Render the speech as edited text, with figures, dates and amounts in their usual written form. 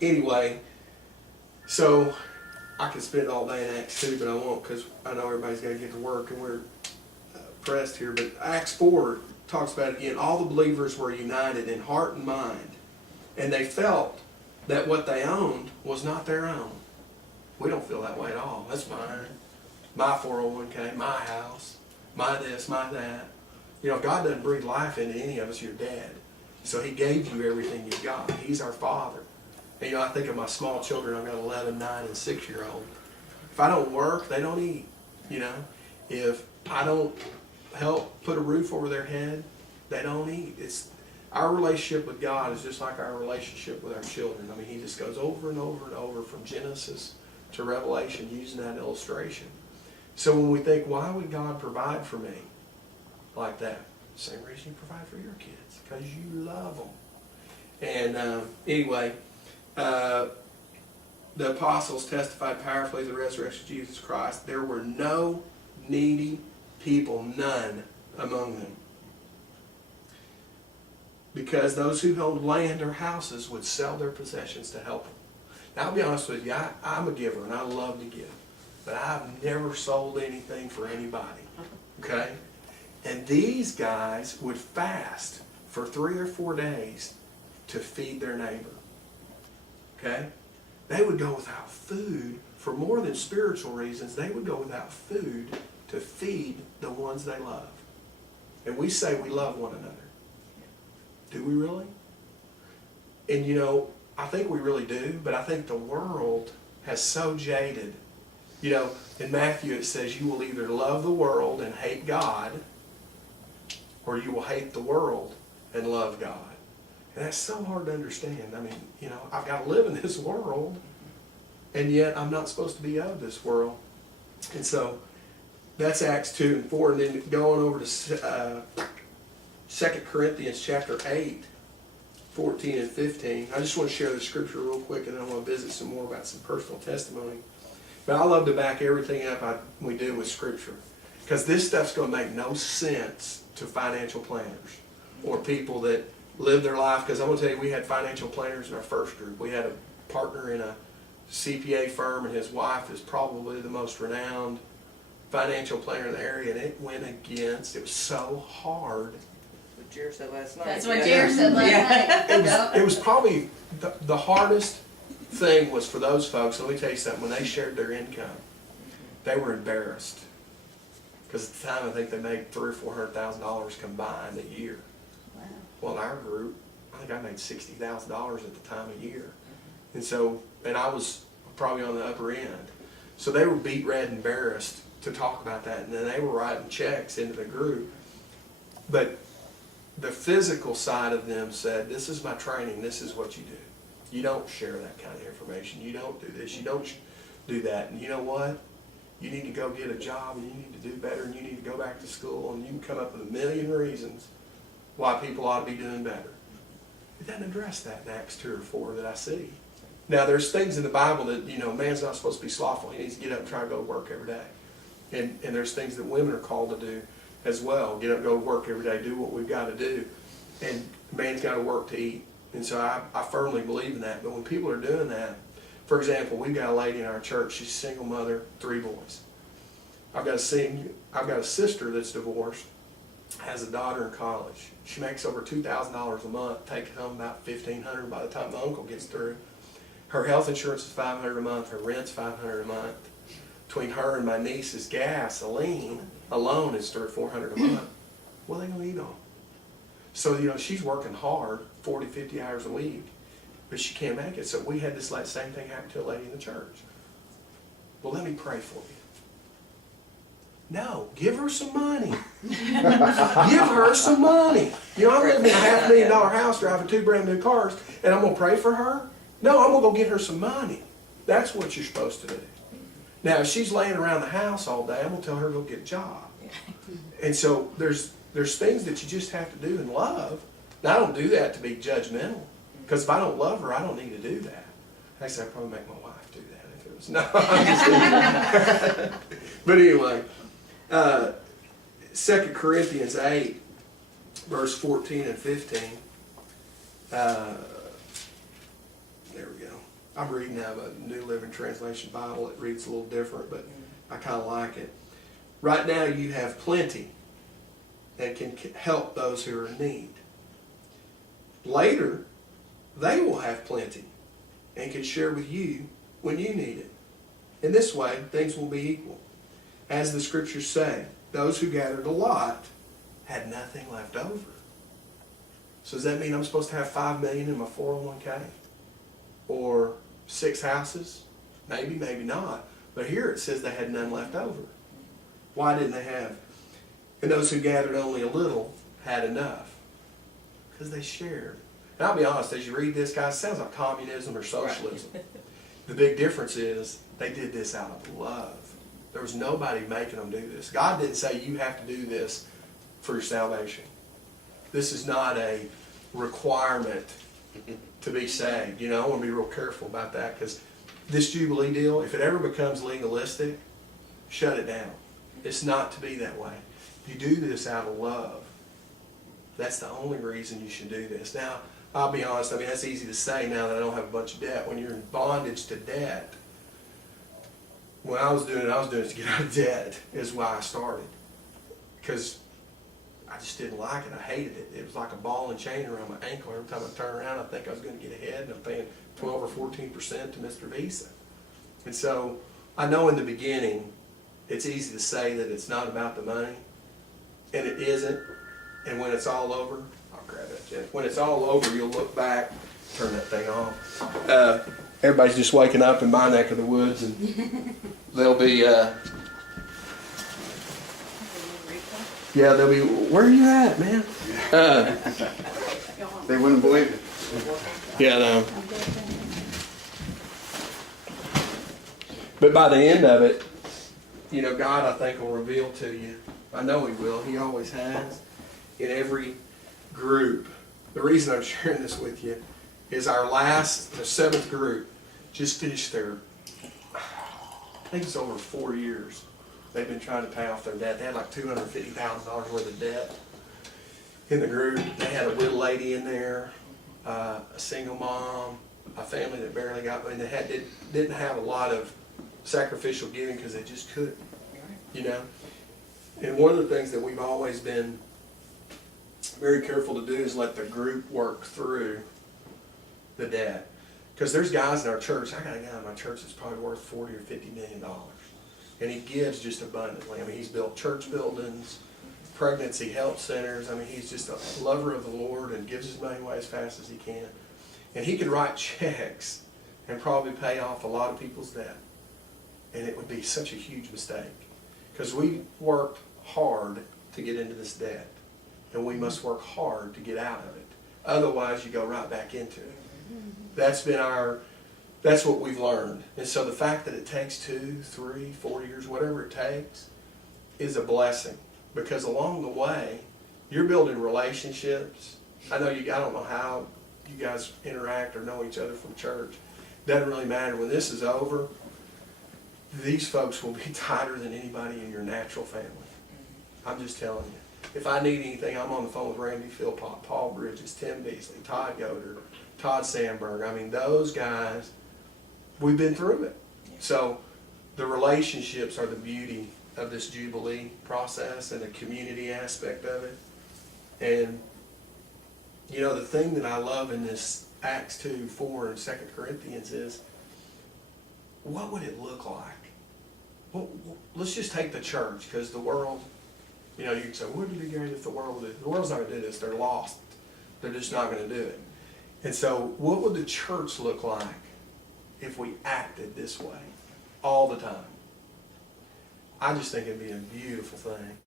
anyway, so I could spend all day in Acts 2, but I won't because I know everybody's got to get to work and we're pressed here. But Acts 4 talks about it again. All the believers were united in heart and mind, and they felt that what they owned was not their own. We don't feel that way at all. That's mine. My 401k, my house, my this, my that. You know, if God doesn't breathe life into any of us, you're dead. So He gave you everything you've got. He's our Father. And, you know, I think of my small children. I've got 11, 9, and 6-year-old. If I don't work, they don't eat. You know, if I don't help put a roof over their head, they don't eat. It's our relationship with God is just like our relationship with our children. I mean, He just goes over and over and over from Genesis to Revelation using that illustration. So when we think, why would God provide for me like that? Same reason you provide for your kids, because you love them. And anyway, the apostles testified powerfully of the resurrection of Jesus Christ. There were no needy people, none among them. Because those who held land or houses would sell their possessions to help them. Now, I'll be honest with you, I'm a giver and I love to give. But I've never sold anything for anybody. Okay? And these guys would fast for 3 or 4 days to feed their neighbor. Okay? They would go without food for more than spiritual reasons. They would go without food to feed the ones they love. And we say we love one another. Do we really? And you know, I think we really do, but I think the world has so jaded. You know, in Matthew it says you will either love the world and hate God, or you will hate the world and love God. And that's so hard to understand. I mean, you know, I've got to live in this world, and yet I'm not supposed to be of this world. And so that's Acts 2 and 4. And then going over to 2 Corinthians chapter 8, 14 and 15. I just want to share the scripture real quick, and then I want to visit some more about some personal testimony. But I love to back everything up we do with scripture, because this stuff's going to make no sense to financial planners or people that live their life. Because I'm going to tell you, we had financial planners in our first group. We had a partner in a CPA firm, and his wife is probably the most renowned financial planner in the area, and it went against. It was so hard. What Jer said last night. That's what Jer said last night. It was probably the hardest thing was for those folks. Let me tell you something. When they shared their income, they were embarrassed, because at the time I think they made $300,000 or $400,000 combined a year. Wow. Well, in our group, I think I made $60,000 at the time a year, and so I was probably on the upper end. So they were beat red, embarrassed to talk about that, and then they were writing checks into the group. But the physical side of them said, "This is my training. This is what you do. You don't share that kind of information. You don't do this. You don't do that. And you know what? You need to go get a job, and you need to do better, and you need to go back to school, and you can come up with a million reasons why people ought to be doing better." It doesn't address that in Acts 2 or 4 that I see. Now, there's things in the Bible that, you know, man's not supposed to be slothful. He needs to get up and try to go to work every day. And there's things that women are called to do as well. Get up and go to work every day, do what we've got to do. And man's got to work to eat. And so I firmly believe in that. But when people are doing that, for example, we've got a lady in our church. She's a single mother, 3 boys. I've got a sister that's divorced, has a daughter in college. She makes over $2,000 a month, takes home about $1,500 by the time the uncle gets through. Her health insurance is $500 a month. Her rent's $500 a month. Between her and my niece's gasoline alone is $300 or $400 a month. What are they going to eat on? So, you know, she's working hard, 40, 50 hours a week, but she can't make it. So we had this same thing happen to a lady in the church. Well, let me pray for you. No, give her some money. Give her some money. You know, I'm living in a $500,000 house, driving 2 brand new cars, and I'm going to pray for her? No, I'm going to go get her some money. That's what you're supposed to do. Now, if she's laying around the house all day, I'm going to tell her to go get a job. And so there's things that you just have to do in love. Now, I don't do that to be judgmental, because if I don't love her, I don't need to do that. Actually, I'd probably make my wife do that if it was, no, I'm just kidding. But anyway, 2 Corinthians 8, verse 14 and 15. There we go. I'm reading out of a New Living Translation Bible. It reads a little different, but I kind of like it. Right now you have plenty and can help those who are in need. Later, they will have plenty and can share with you when you need it. In this way, things will be equal. As the scriptures say, those who gathered a lot had nothing left over. So does that mean I'm supposed to have $5 million in my 401k? Or 6 houses? Maybe, maybe not. But here it says they had none left over. Why didn't they have? And those who gathered only a little had enough. Because they shared. And I'll be honest, as you read this, guys, it sounds like communism or socialism. Right. The big difference is they did this out of love. There was nobody making them do this. God didn't say you have to do this for your salvation. This is not a requirement to be saved. You know, I want to be real careful about that, because this Jubilee deal, if it ever becomes legalistic, shut it down. It's not to be that way. You do this out of love. That's the only reason you should do this. Now, I'll be honest, I mean, that's easy to say now that I don't have a bunch of debt. When you're in bondage to debt, when I was doing it to get out of debt, is why I started. Because I just didn't like it. I hated it. It was like a ball and chain around my ankle. Every time I turn around, I think I was going to get ahead, and I'm paying 12 or 14% to Mr. Visa. And so I know in the beginning, it's easy to say that it's not about the money, and it isn't. And when it's all over, I'll grab that, Jeff. When it's all over, you'll look back, turn that thing off. Everybody's just waking up in my neck of the woods, and they'll be, they'll be, where are you at, man? They wouldn't believe it. Yeah, no. But by the end of it, you know, God, I think, will reveal to you. I know He will. He always has. In every group. The reason I'm sharing this with you is the 7th group, just finished their, I think it's over 4 years. They've been trying to pay off their debt. They had like $250,000 worth of debt in the group. They had a widow lady in there, a single mom, a family that barely got money. They didn't have a lot of sacrificial giving because they just couldn't, you know. And one of the things that we've always been very careful to do is let the group work through the debt. Because there's guys in our church, I got a guy in my church that's probably worth $40 or $50 million. And he gives just abundantly. I mean, he's built church buildings, pregnancy health centers. I mean, he's just a lover of the Lord and gives his money away as fast as he can. And he could write checks and probably pay off a lot of people's debt. And it would be such a huge mistake. Because we worked hard to get into this debt. And we must work hard to get out of it. Otherwise, you go right back into it. That's what we've learned. And so the fact that it takes 2, 3, 4 years, whatever it takes, is a blessing. Because along the way, you're building relationships. I don't know how you guys interact or know each other from church. Doesn't really matter. When this is over, these folks will be tighter than anybody in your natural family. I'm just telling you. If I need anything, I'm on the phone with Randy Philpott, Paul Bridges, Tim Beasley, Todd Yoder, Todd Sandberg. I mean, those guys, we've been through it. So the relationships are the beauty of this Jubilee process and the community aspect of it. And, you know, the thing that I love in this Acts 2, 4, and 2 Corinthians is, what would it look like? Well, let's just take the church, because the world, you know, you can say, what would be great if the world did? The world's not going to do this. They're lost. They're just not going to do it. And so what would the church look like if we acted this way all the time? I just think it'd be a beautiful thing.